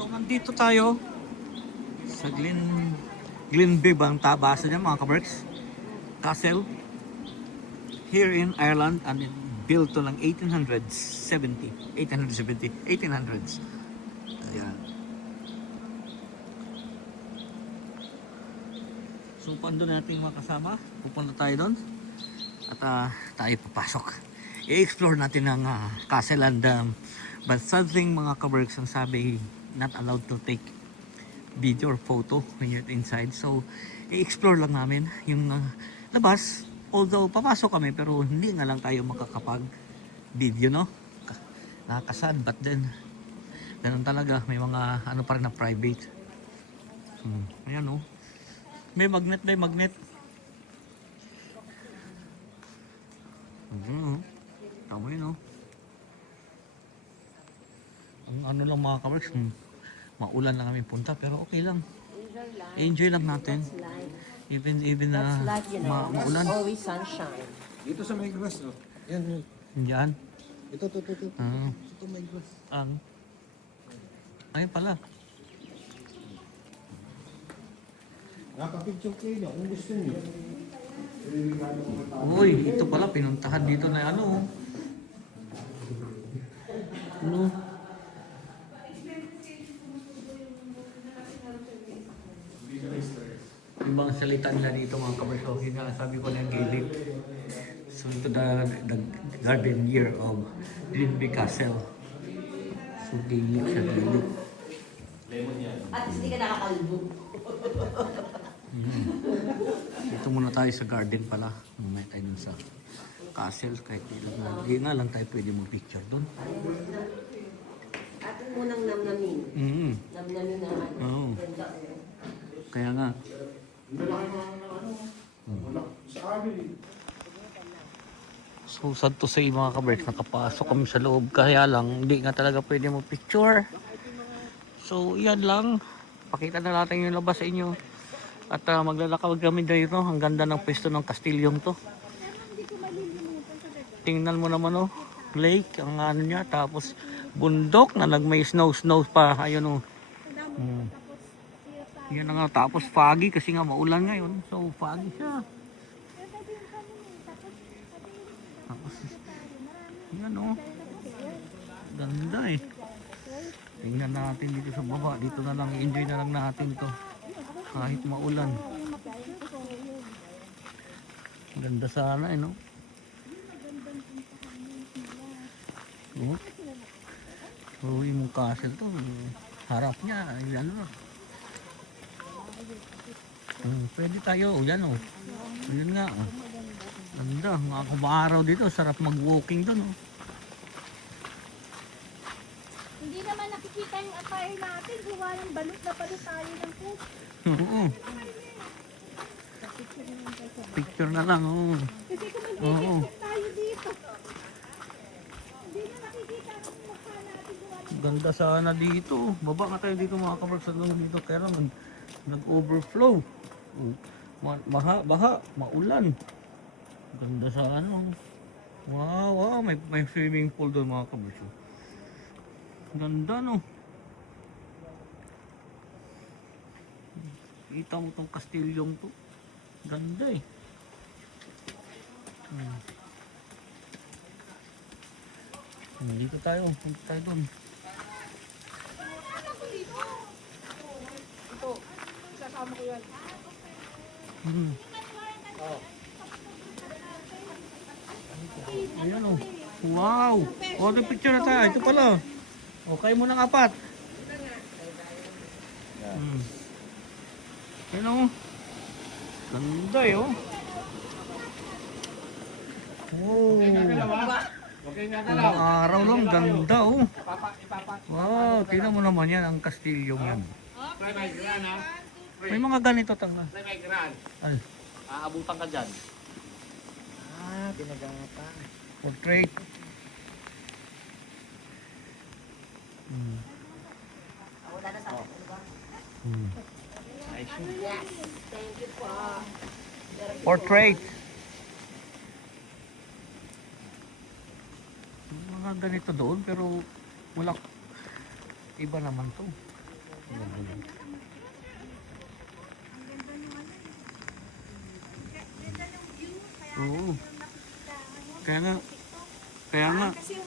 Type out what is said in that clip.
So nandito tayo sa Glenbeigh ang tabasa niya mga kaberks. Castle here in Ireland and it built to ng 1800s. Ayan. So paano natin mga kasama? Pupunta tayo doon at tayo papasok. I-explore natin ang castle and but something mga kaberks ang sabi not allowed to take video or photo when you're inside. So i-explore lang namin yung labas. Although papasok kami pero hindi nga lang tayo makakapag video, no? Nakakasad, but then ganun talaga, may mga ano pa rin na private. Ayan, no? May magnet. Tama yun, no? Ang ano lang mga kaberks, maulan lang kami punta pero okay lang. Enjoy lang natin. Even maulan. Always sunshine. Dito sa may grass, oh. Yan. Diyan. Ito. Ito may grass. Ayun pala. Nakapicture kayo kung gusto niyo. Uy, ito pala pinuntahan dito na ano. Ano? Ibang salita nila dito mga kaberso. Sabi ko na yung gilid. So ito the garden year of Glenbeigh Castle. So gilid sa gilid. At least hindi ka nakakalbo. Ito muna tayo sa garden pala. Mamaya tayo dun sa castle. Kahit di nga lang tayo pwede mo picture doon. At munang namnamin. Namnamin naman. Oo. Kaya nga. So sad to say mga kaberks, nakapasok kami sa loob kaya lang hindi nga talaga pwede mo picture. So yan lang, pakita na natin yung labas sa inyo at maglalakad kami dito. Ang ganda ng pwesto ng kastilyong to. Tingnan mo naman, oh, lake ang ano niya, tapos bundok na nagmay snow pa, ayun, oh. Yan na nga, tapos foggy kasi nga maulan ngayon. So foggy siya. Tapos, yan, oh. Ganda eh. Tingnan natin dito sa baba. Dito na lang, enjoy na lang natin to. Kahit maulan. Ganda sana eh, no? Oh. So yung castle to, harap niya, yan, oh. Pwede tayo, yan, oh. Yun nga, oh. Ganda, mga kumaraw dito, sarap mag-walking doon, oh. Hindi naman nakikita yung attire natin. Gawa ng balot na pala tayo ng post. Oo. Picture na lang, oh. Kasi kung Oo. mag-Facebook tayo dito. Hindi na nakikita ang mukha natin. Gawa ng Ganda sana dito. Baba nga tayo dito mga kabarsa dito. Kaya lang nag-overflow. Baha, maulan. Ganda sana. Wow. May swimming pool doon mga kabarsa. Ganda, no? Kita mo tong kastilyong to. Ganda eh. Dito tayo. Punta tayo doon. ito. Sasama ko yan. Ayan, oh. Wow. O, the picture na tayo. Ito pala. O, kayo mo ng apat. Ayan, oh. Ganda eh, oh. Wow. Ang araw lang, ganda, oh. Wow, tingnan mo naman yan, ang kastilyong yan. May mga ganito tanga. Ano? Aabutan ka dyan. Pinagangatan. Portrait. Wala na sa akin, ba? Yes. Thank you po. Portrait. Mga ganito doon pero wala, iba naman to. Oo. Kaya nga, kaya nga,